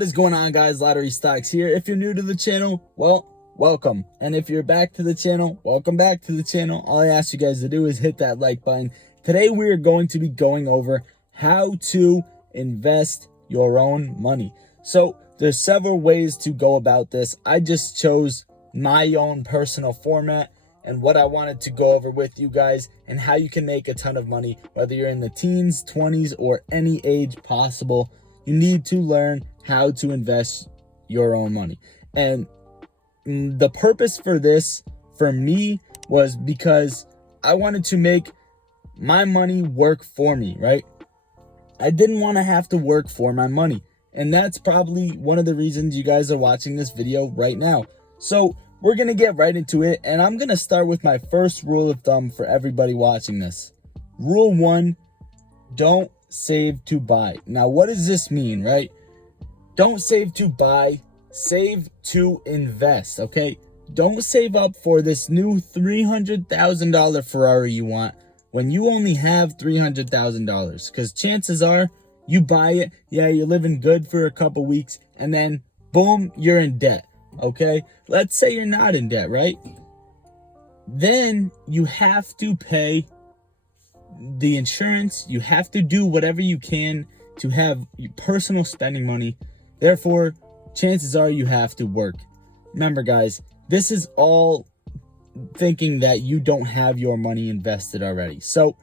What is going on, guys? Lottery Stocks here. If you're new to the channel, well, welcome. And if you're back to the channel, welcome back to the channel. All I ask you guys to do is hit that like button. Today we are going to be going over how to invest your own money. So there's several ways to go about this. I just chose my own personal format and what I wanted to go over with you guys and how you can make a ton of money, whether you're in the teens, 20s, or any age possible. You need to learn how to invest your own money. And the purpose for this, for me, was because I wanted to make my money work for me, right? I didn't want to have to work for my money. And that's probably one of the reasons you guys are watching this video right now. So we're going to get right into it. And I'm going to start with my first rule of thumb for everybody watching this. Rule 1, don't save to buy. Now, what does this mean, right? Don't save to buy, save to invest, okay? Don't save up for this new $300,000 Ferrari you want when you only have $300,000, because chances are you buy it, yeah, you're living good for a couple weeks, and then boom, you're in debt, okay? Let's say you're not in debt, right? Then you have to pay the insurance. You have to do whatever you can to have your personal spending money. Therefore, chances are you have to work. Remember, guys, this is all thinking that you don't have your money invested already. So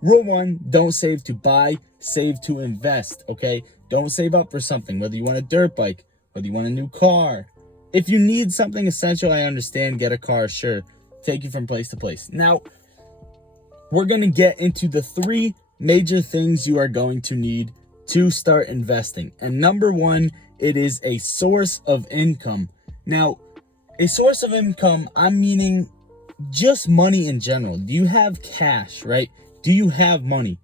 rule 1, don't save to buy, save to invest, okay? Don't save up for something, whether you want a dirt bike, whether you want a new car. If you need something essential, I understand, get a car, sure, take you from place to place. Now, we're going to get into the 3 major things you are going to need to start investing. And number 1, it is a source of income. Now, a source of income, I'm meaning just money in general. Do you have cash, right? Do you have money?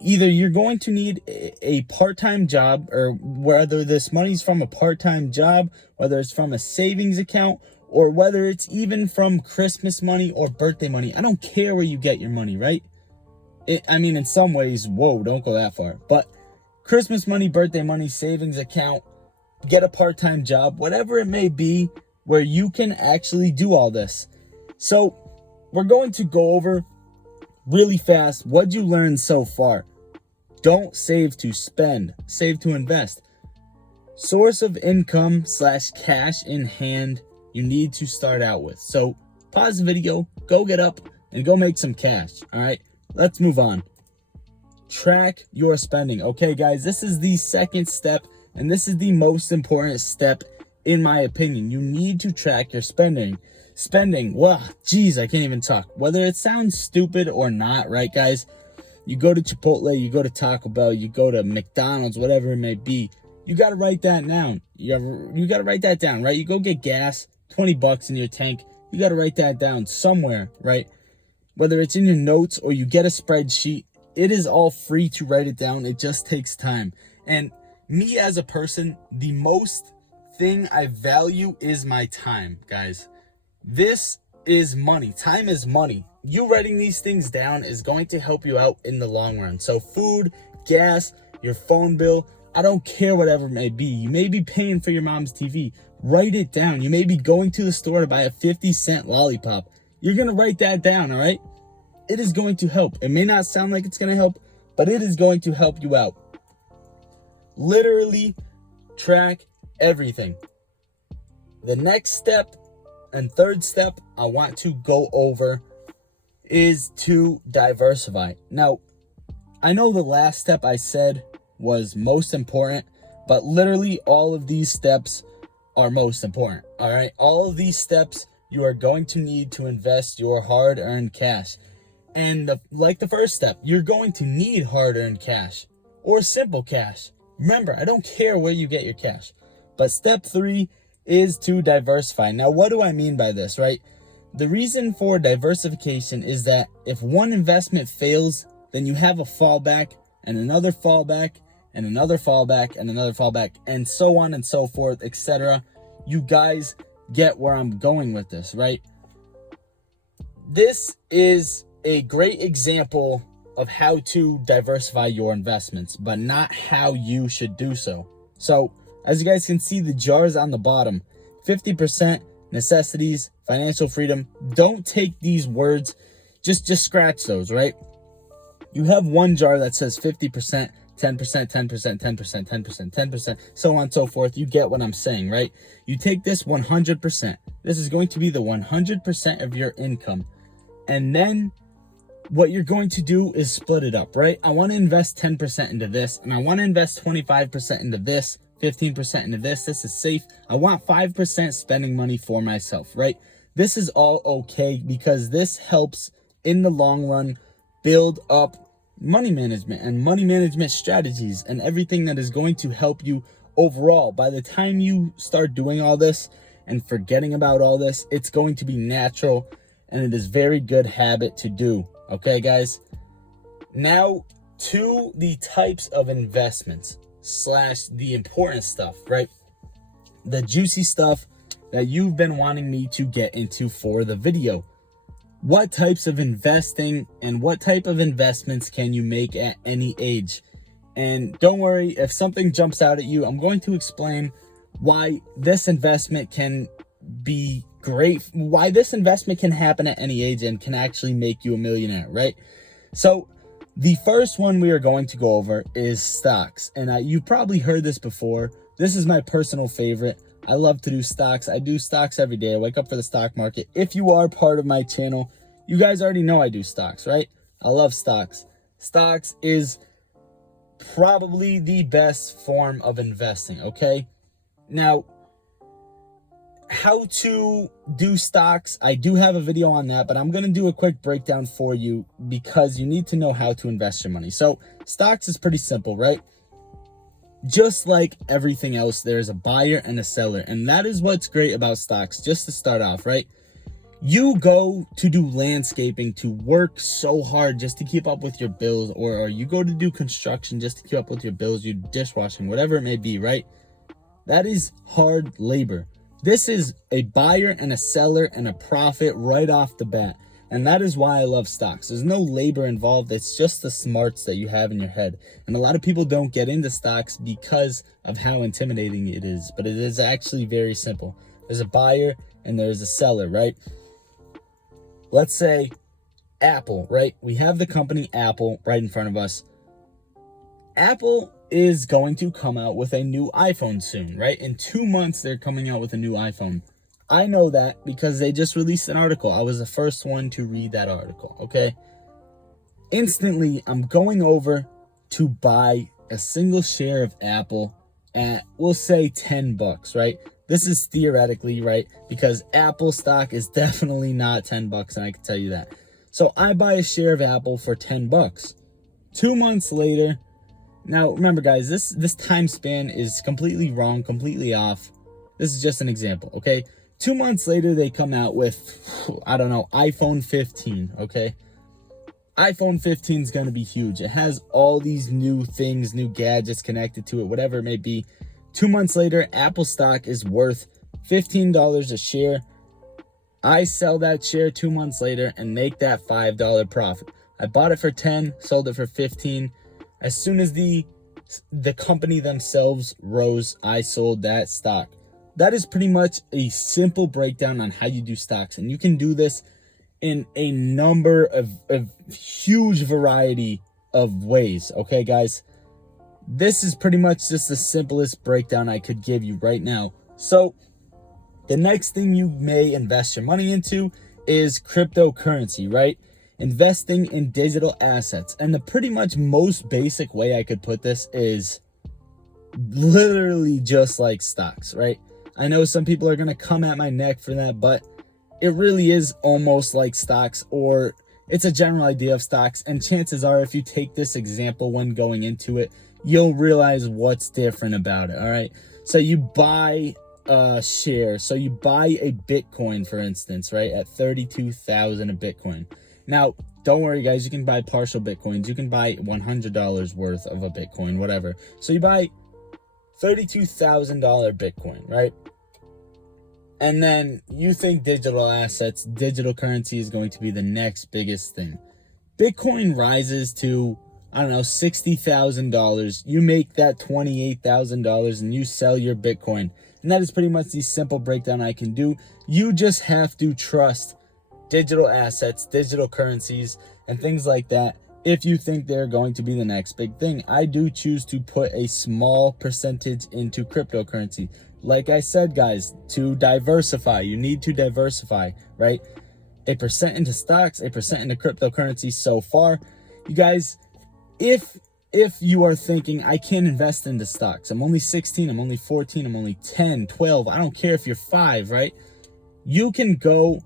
Either you're going to need a part-time job, or whether this money's from a part-time job, whether it's from a savings account, or whether it's even from Christmas money or birthday money. I don't care where you get your money, right? I mean, in some ways, whoa, don't go that far. But Christmas money, birthday money, savings account, get a part-time job, whatever it may be, where you can actually do all this. So we're going to go over really fast what you learned so far. Don't save to spend, save to invest. Source of income / cash in hand you need to start out with. So pause the video, go get up, and go make some cash. All right, let's move on. Track your spending. Okay, guys, this is the second step, and this is the most important step in my opinion. You need to track your spending. Well, geez, I can't even talk. Whether it sounds stupid or not, right, guys? You go to Chipotle, you go to Taco Bell, you go to McDonald's, whatever it may be. You got to write that down. You got to write that down, right? You go get gas, 20 bucks in your tank. You got to write that down somewhere, right? Whether it's in your notes or you get a spreadsheet, it is all free to write it down. It just takes time. And me as a person, the most thing I value is my time, guys. This is money. Time is money. You writing these things down is going to help you out in the long run. So food, gas, your phone bill, I don't care, whatever it may be. You may be paying for your mom's TV. Write it down. You may be going to the store to buy a 50-cent lollipop. You're going to write that down, all right? It is going to help. It may not sound like it's going to help, but it is going to help you out. Literally track everything. The next step and third step I want to go over is to diversify. Now, I know the last step I said was most important, but literally all of these steps are most important, all right? All of these steps you are going to need to invest your hard-earned cash. And like the first step, you're going to need hard-earned cash or simple cash. Remember, I don't care where you get your cash. But step 3 is to diversify. Now, what do I mean by this, right? The reason for diversification is that if one investment fails, then you have a fallback and another fallback and another fallback and another fallback, and so on and so forth, etc. You guys get where I'm going with this, right? This is a great example of how to diversify your investments, but not how you should do so. So As you guys can see, the jars on the bottom, 50% necessities, financial freedom. Don't take these words, just scratch those, right? You have one jar that says 50%, 10%, 10%, 10%, 10%, 10%, so on and so forth. You get what I'm saying, right? You take this 100%. This is going to be the 100% of your income. And then what you're going to do is split it up, right? I want to invest 10% into this, and I want to invest 25% into this, 15% into this. This is safe. I want 5% spending money for myself, right? This is all okay because this helps in the long run build up money management and money management strategies and everything that is going to help you overall. By the time you start doing all this and forgetting about all this, it's going to be natural, and it is very good habit to do. Okay, guys? Now to the types of investments / the important stuff, right? The juicy stuff that you've been wanting me to get into for the video. What types of investing and what type of investments can you make at any age? And don't worry, if something jumps out at you, I'm going to explain why this investment can be great, why this investment can happen at any age and can actually make you a millionaire, right? So the first one we are going to go over is stocks. And you've probably heard this before. This is my personal favorite. I love to do stocks. I do stocks every day. I wake up for the stock market. If you are part of my channel, you guys already know I do stocks, right? I love stocks. Stocks is probably the best form of investing, okay? Now, how to do stocks, I do have a video on that, but I'm going to do a quick breakdown for you because you need to know how to invest your money. So stocks is pretty simple, right? Just like everything else, there's a buyer and a seller. And that is what's great about stocks. Just to start off, right? You go to do landscaping, to work so hard just to keep up with your bills, or you go to do construction just to keep up with your bills, you dishwashing, whatever it may be, right? That is hard labor. This is a buyer and a seller and a profit right off the bat. And that is why I love stocks. There's no labor involved. It's just the smarts that you have in your head. And a lot of people don't get into stocks because of how intimidating it is. But it is actually very simple. There's a buyer and there's a seller, right? Let's say Apple, right? We have the company Apple right in front of us. Apple is going to come out with a new iPhone soon, right? In 2 months, they're coming out with a new iPhone. I know that because they just released an article. I was the first one to read that article, okay? Instantly, I'm going over to buy a single share of Apple at, we'll say, $10, right? This is theoretically, right? Because Apple stock is definitely not $10, and I can tell you that. So I buy a share of Apple for $10. 2 months later, now remember guys, this time span is completely wrong, completely off. This is just an example, okay? 2 months later, they come out with, I don't know, iPhone 15, okay? iPhone 15 is going to be huge. It has all these new things, new gadgets connected to it, whatever it may be. 2 months later, Apple stock is worth $15 a share. I sell that share 2 months later and make that $5 profit. I bought it for 10, sold it for 15. As soon as the company themselves rose, I sold that stock. That is pretty much a simple breakdown on how you do stocks. And you can do this in a number of huge variety of ways. Okay, guys? This is pretty much just the simplest breakdown I could give you right now. So the next thing you may invest your money into is cryptocurrency, right? Investing in digital assets. And the pretty much most basic way I could put this is literally just like stocks, right? I know some people are going to come at my neck for that, but it really is almost like stocks, or it's a general idea of stocks. And chances are, if you take this example when going into it, you'll realize what's different about it, all right? So you buy a share. So you buy a Bitcoin, for instance, right, at 32,000 a Bitcoin. Now, don't worry, guys. You can buy partial Bitcoins. You can buy $100 worth of a Bitcoin, whatever. So you buy $32,000 Bitcoin, right? And then you think digital assets, digital currency is going to be the next biggest thing. Bitcoin rises to I don't know, $60,000. You make that $28,000 and you sell your Bitcoin. And that is pretty much the simple breakdown I can do. You just have to trust digital assets, digital currencies, and things like that if you think they're going to be the next big thing. I do choose to put a small percentage into cryptocurrency. Like I said, guys, to diversify, you need to diversify, right? 1% into stocks, 1% into cryptocurrency so far. You guys, if you are thinking, I can't invest into stocks, I'm only 16, I'm only 14, I'm only 10, 12, I don't care if you're 5, right? You can go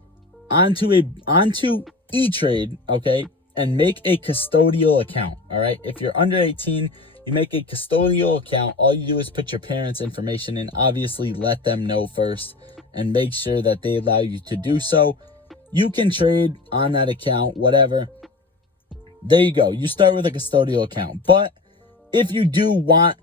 onto E-Trade, okay, and make a custodial account, all right? If you're under 18, you make a custodial account. All you do is put your parents' information in. Obviously, let them know first and make sure that they allow you to do so. You can trade on that account, whatever. There you go. You start with a custodial account. But if you do want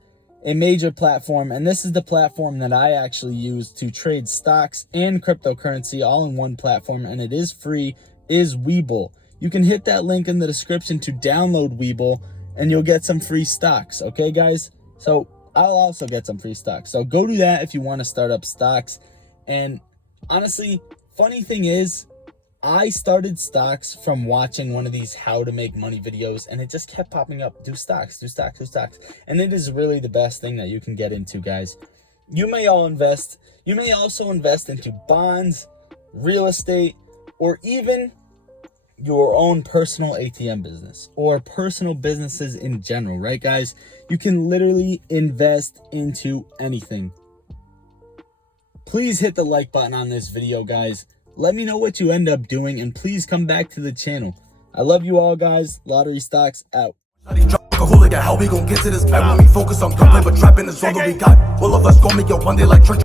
a major platform, and this is the platform that I actually use to trade stocks and cryptocurrency all in one platform, and it is free, is Webull. You can hit that link in the description to download Webull, and you'll get some free stocks, okay, guys? So I'll also get some free stocks. So go do that if you want to start up stocks. And honestly, funny thing is, I started stocks from watching one of these how to make money videos, and it just kept popping up. Do stocks, do stocks, do stocks. And it is really the best thing that you can get into, guys. You may also invest into bonds, real estate, or even your own personal ATM business or personal businesses in general, right, guys? You can literally invest into anything. Please hit the like button on this video, guys. Let me know what you end up doing, and please come back to the channel. I love you all, guys. Lottery Stocks out. How we gon' get to this bag when we focus on gunplay, but trapping is all that we got. All of us gon' make it one day like church.